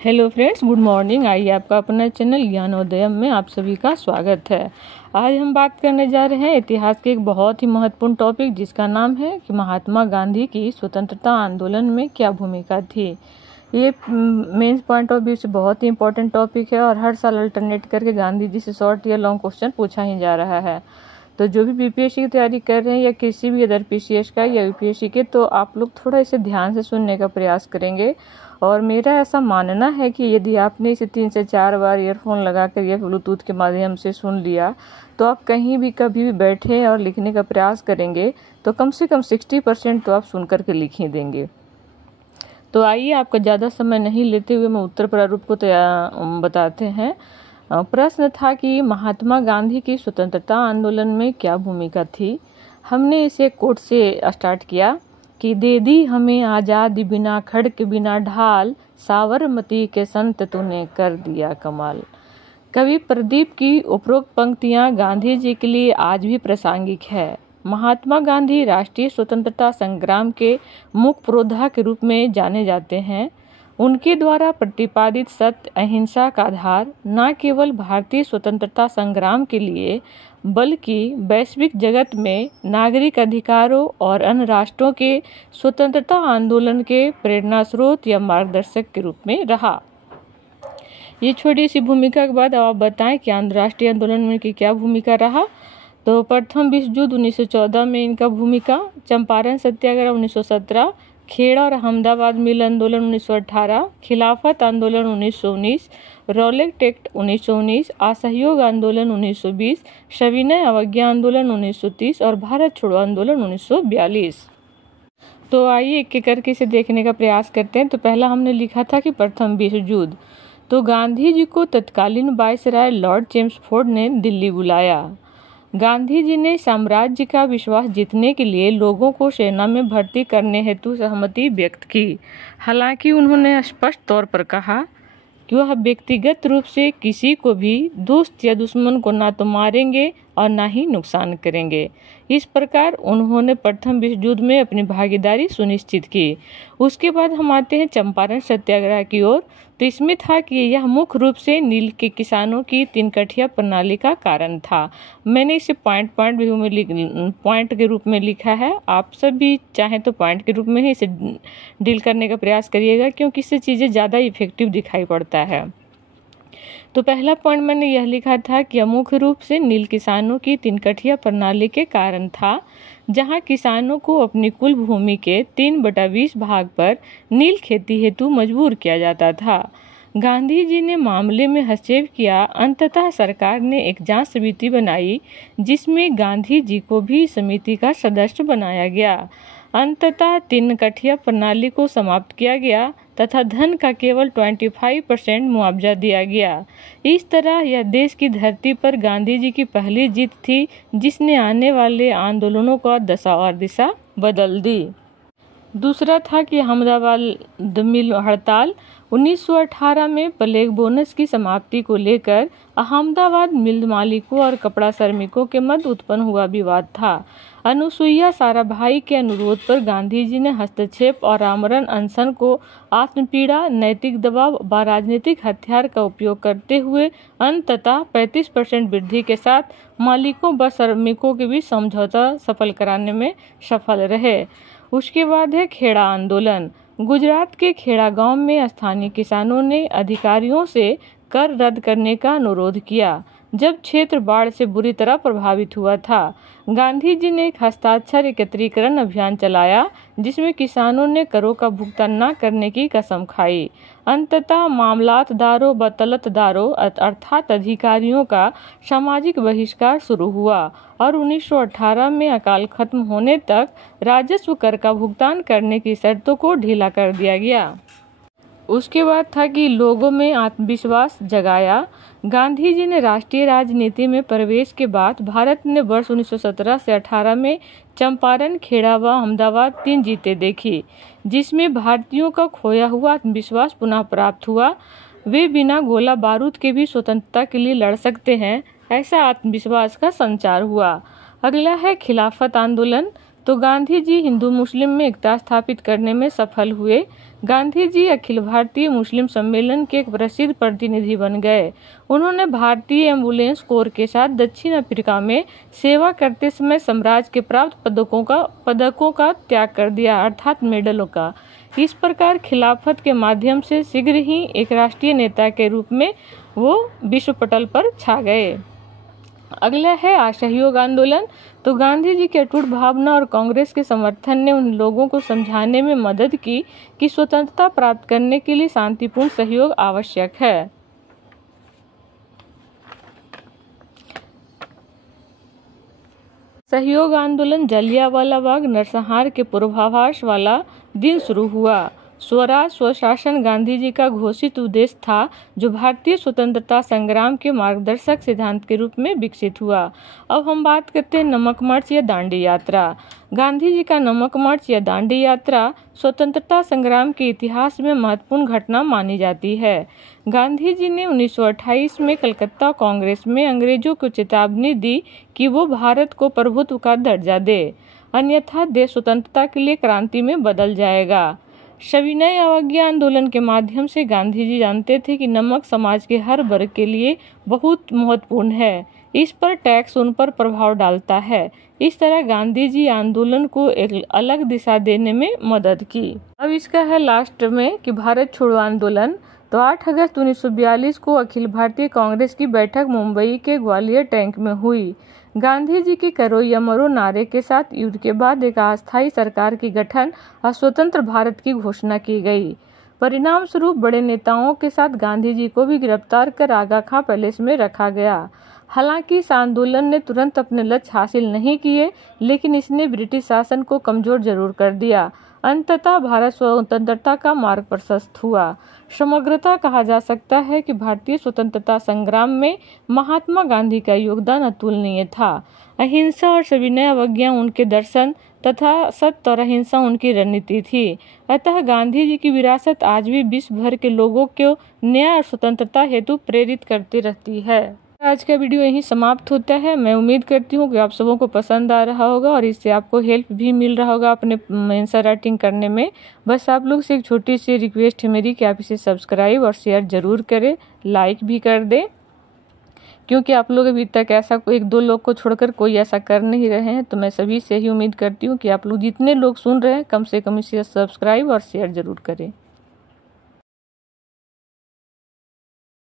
Hello friends, good morning. आइए आपका अपना चैनल ज्ञानोदयम में आप सभी का स्वागत है। आज हम बात करने जा रहे हैं इतिहास के एक बहुत ही महत्वपूर्ण टॉपिक, जिसका नाम है कि महात्मा गांधी की स्वतंत्रता आंदोलन में क्या भूमिका थी। ये मेंस पॉइंट ऑफ व्यू से बहुत ही इंपॉर्टेंट टॉपिक है और हर साल अल्टरनेट करके गांधी जी से शॉर्ट या लॉन्ग क्वेश्चन पूछा ही जा रहा है। तो जो भी बीपीएससी की तैयारी कर रहे हैं या किसी भी अदर पीसीएस का या यूपीएससी के, तो आप लोग थोड़ा इसे ध्यान से सुनने का प्रयास करेंगे। और मेरा ऐसा मानना है कि यदि आपने इसे 3 से 4 बार ईयरफोन लगाकर या ब्लूटूथ के माध्यम से सुन लिया, तो आप कहीं भी कभी भी बैठे और लिखने का प्रयास करेंगे तो कम से कम 60% तो आप सुन करके लिख ही देंगे। तो आइए, आपका ज़्यादा समय नहीं लेते हुए मैं उत्तर प्रारूप को बताते हैं। प्रश्न था कि महात्मा गांधी की स्वतंत्रता आंदोलन में क्या भूमिका थी। हमने इसे कोट से स्टार्ट किया कि दे दी हमें आज़ादी बिना खड़क बिना ढाल, साबरमती के संत तूने कर दिया कमाल। कवि प्रदीप की उपरोक्त पंक्तियां गांधी जी के लिए आज भी प्रासंगिक है। महात्मा गांधी राष्ट्रीय स्वतंत्रता संग्राम के मुख्य पुरोधा के रूप में जाने जाते हैं। उनके द्वारा प्रतिपादित सत्य अहिंसा का आधार न केवल भारतीय स्वतंत्रता संग्राम के लिए बल्कि वैश्विक जगत में नागरिक अधिकारों और अन्य राष्ट्रों के स्वतंत्रता आंदोलन के प्रेरणा स्रोत या मार्गदर्शक के रूप में रहा। ये छोटी सी भूमिका के बाद अब आप बताएं कि अंतर्राष्ट्रीय आंदोलन में की क्या भूमिका रहा। तो प्रथम विश्व युद्ध 1914 में इनका भूमिका, चंपारण सत्याग्रह 1917, खेड़ा और अहमदाबाद मिल आंदोलन 1918, खिलाफत आंदोलन 1919, रॉलेट एक्ट 1919, असहयोग आंदोलन 1920, सविनय अवज्ञा आंदोलन 1930 और भारत छोड़ो आंदोलन 1942। तो आइए एक एक करके इसे देखने का प्रयास करते हैं। तो पहला हमने लिखा था कि प्रथम विश्व युद्ध। तो गांधी जी को तत्कालीन वायसराय लॉर्ड चेम्सफोर्ड ने दिल्ली बुलाया। गांधी जी ने साम्राज्य का विश्वास जीतने के लिए लोगों को सेना में भर्ती करने हेतु सहमति व्यक्त की। हालांकि उन्होंने स्पष्ट तौर पर कहा कि वह व्यक्तिगत रूप से किसी को भी दोस्त या दुश्मन को ना तो मारेंगे और ना ही नुकसान करेंगे। इस प्रकार उन्होंने प्रथम विश्व युद्ध में अपनी भागीदारी सुनिश्चित की। उसके बाद हम आते हैं चंपारण सत्याग्रह की ओर। तो इसमें था कि यह मुख्य रूप से नील के किसानों की 3 कठिया प्रणाली का कारण था। मैंने इसे पॉइंट के रूप में लिखा है। आप सब भी चाहें तो पॉइंट के रूप में ही इसे डील करने का प्रयास करिएगा, क्योंकि इससे चीज़ें ज़्यादा इफेक्टिव दिखाई पड़ता है। तो पहला पॉइंट मैंने यह लिखा था कि मुख्य रूप से नील किसानों की 3 कठिया प्रणाली के कारण था, जहां किसानों को अपनी कुल भूमि के 3/20 भाग पर नील खेती हेतु मजबूर किया जाता था। गांधी जी ने मामले में हस्तक्षेप किया। अंततः सरकार ने एक जांच समिति बनाई, जिसमें गांधी जी को भी समिति का सदस्य बनाया गया। अंततः 3 कठिया प्रणाली को समाप्त किया गया तथा धन का केवल 25% मुआवजा दिया गया। इस तरह यह देश की धरती पर गांधी जी की पहली जीत थी, जिसने आने वाले आंदोलनों का दशा और दिशा बदल दी। दूसरा था कि अहमदाबाद मिल हड़ताल। 1918 में प्लेग बोनस की समाप्ति को लेकर अहमदाबाद मिल मालिकों और कपड़ा श्रमिकों के मध्य उत्पन्न हुआ विवाद था। अनुसुईया साराभाई के अनुरोध पर गांधी जी ने हस्तक्षेप और आमरण अनशन को आत्मपीड़ा, नैतिक दबाव व राजनीतिक हथियार का उपयोग करते हुए अंततः 35% वृद्धि के साथ मालिकों व श्रमिकों के बीच समझौता सफल कराने में सफल रहे। उसके बाद है खेड़ा आंदोलन। गुजरात के खेड़ा गांव में स्थानीय किसानों ने अधिकारियों से कर रद्द करने का अनुरोध किया, जब क्षेत्र बाढ़ से बुरी तरह प्रभावित हुआ था। गांधी जी ने एक हस्ताक्षर एकत्रीकरण अभियान चलाया, जिसमें किसानों ने करों का भुगतान न करने की कसम खाई। अंततः मामलातदारों व तलतदारों अर्थात अधिकारियों का सामाजिक बहिष्कार शुरू हुआ और 1918 में अकाल खत्म होने तक राजस्व कर का भुगतान करने की शर्तों को ढीला कर दिया गया। उसके बाद था कि लोगों में आत्मविश्वास जगाया। गांधी जी ने राष्ट्रीय राजनीति में प्रवेश के बाद भारत ने वर्ष 1917 से 18 में चंपारण, खेड़ा व अहमदाबाद 3 जीतें देखी, जिसमें भारतीयों का खोया हुआ आत्मविश्वास पुनः प्राप्त हुआ। वे बिना गोला बारूद के भी स्वतंत्रता के लिए लड़ सकते हैं, ऐसा आत्मविश्वास का संचार हुआ। अगला है खिलाफत आंदोलन। तो गांधी जी हिंदू मुस्लिम में एकता स्थापित करने में सफल हुए। गांधी जी अखिल भारतीय मुस्लिम सम्मेलन के एक प्रसिद्ध प्रतिनिधि बन गए। उन्होंने भारतीय एम्बुलेंस कोर के साथ दक्षिण अफ्रीका में सेवा करते समय साम्राज्य के प्राप्त पदकों का त्याग कर दिया, अर्थात मेडलों का। इस प्रकार खिलाफत के माध्यम से शीघ्र ही एक राष्ट्रीय नेता के रूप में वो विश्व पटल पर छा गए। अगला है असहयोग आंदोलन। तो गांधी जी की अटूट भावना और कांग्रेस के समर्थन ने उन लोगों को समझाने में मदद की कि स्वतंत्रता प्राप्त करने के लिए शांतिपूर्ण सहयोग आवश्यक है। सहयोग आंदोलन जलियांवाला बाग नरसंहार के पूर्वाभास वाला दिन शुरू हुआ। स्वराज स्वशासन गांधी जी का घोषित उद्देश्य था, जो भारतीय स्वतंत्रता संग्राम के मार्गदर्शक सिद्धांत के रूप में विकसित हुआ। अब हम बात करते हैं नमक मार्च या दांडी यात्रा। गांधी जी का नमक मार्च या दांडी यात्रा स्वतंत्रता संग्राम के इतिहास में महत्वपूर्ण घटना मानी जाती है। गांधी जी ने 1928 में कलकत्ता कांग्रेस में अंग्रेजों को चेतावनी दी कि वो भारत को प्रभुत्व का दर्जा दे, अन्यथा देश स्वतंत्रता के लिए क्रांति में बदल जाएगा। सविनय अवज्ञा आंदोलन के माध्यम से गांधी जी जानते थे कि नमक समाज के हर वर्ग के लिए बहुत महत्वपूर्ण है, इस पर टैक्स उन पर प्रभाव डालता है। इस तरह गांधी जी आंदोलन को एक अलग दिशा देने में मदद की। अब इसका है लास्ट में कि भारत छोड़ो आंदोलन। तो 8 अगस्त 1942 को अखिल भारतीय कांग्रेस की बैठक मुंबई के ग्वालियर टैंक में हुई। गांधी जी के करो या मरो नारे के साथ युद्ध के बाद एक अस्थायी सरकार की गठन और स्वतंत्र भारत की घोषणा की गई। परिणाम स्वरूप बड़े नेताओं के साथ गांधी जी को भी गिरफ्तार कर आगा खां पैलेस में रखा गया। हालांकि इस आंदोलन ने तुरंत अपने लक्ष्य हासिल नहीं किए, लेकिन इसने ब्रिटिश शासन को कमजोर जरूर कर दिया। अंततः भारत स्वतंत्रता का मार्ग प्रशस्त हुआ। समग्रता कहा जा सकता है कि भारतीय स्वतंत्रता संग्राम में महात्मा गांधी का योगदान अतुलनीय था। अहिंसा और सविनय अवज्ञा उनके दर्शन तथा सत्य और अहिंसा उनकी रणनीति थी। अतः गांधी जी की विरासत आज भी विश्व भर के लोगों को न्याय और स्वतंत्रता हेतु प्रेरित करती रहती है। आज का वीडियो यहीं समाप्त होता है। मैं उम्मीद करती हूँ कि आप सबों को पसंद आ रहा होगा और इससे आपको हेल्प भी मिल रहा होगा अपने आंसर राइटिंग करने में। बस आप लोग से एक छोटी सी रिक्वेस्ट है मेरी कि आप इसे सब्सक्राइब और शेयर जरूर करें, लाइक भी कर दें, क्योंकि आप लोग अभी तक ऐसा 1-2 लोग को छोड़कर कोई ऐसा कर नहीं रहे हैं। तो मैं सभी से ही उम्मीद करती हूँ कि आप लोग जितने लोग सुन रहे हैं कम से कम इसे सब्सक्राइब और शेयर जरूर करें।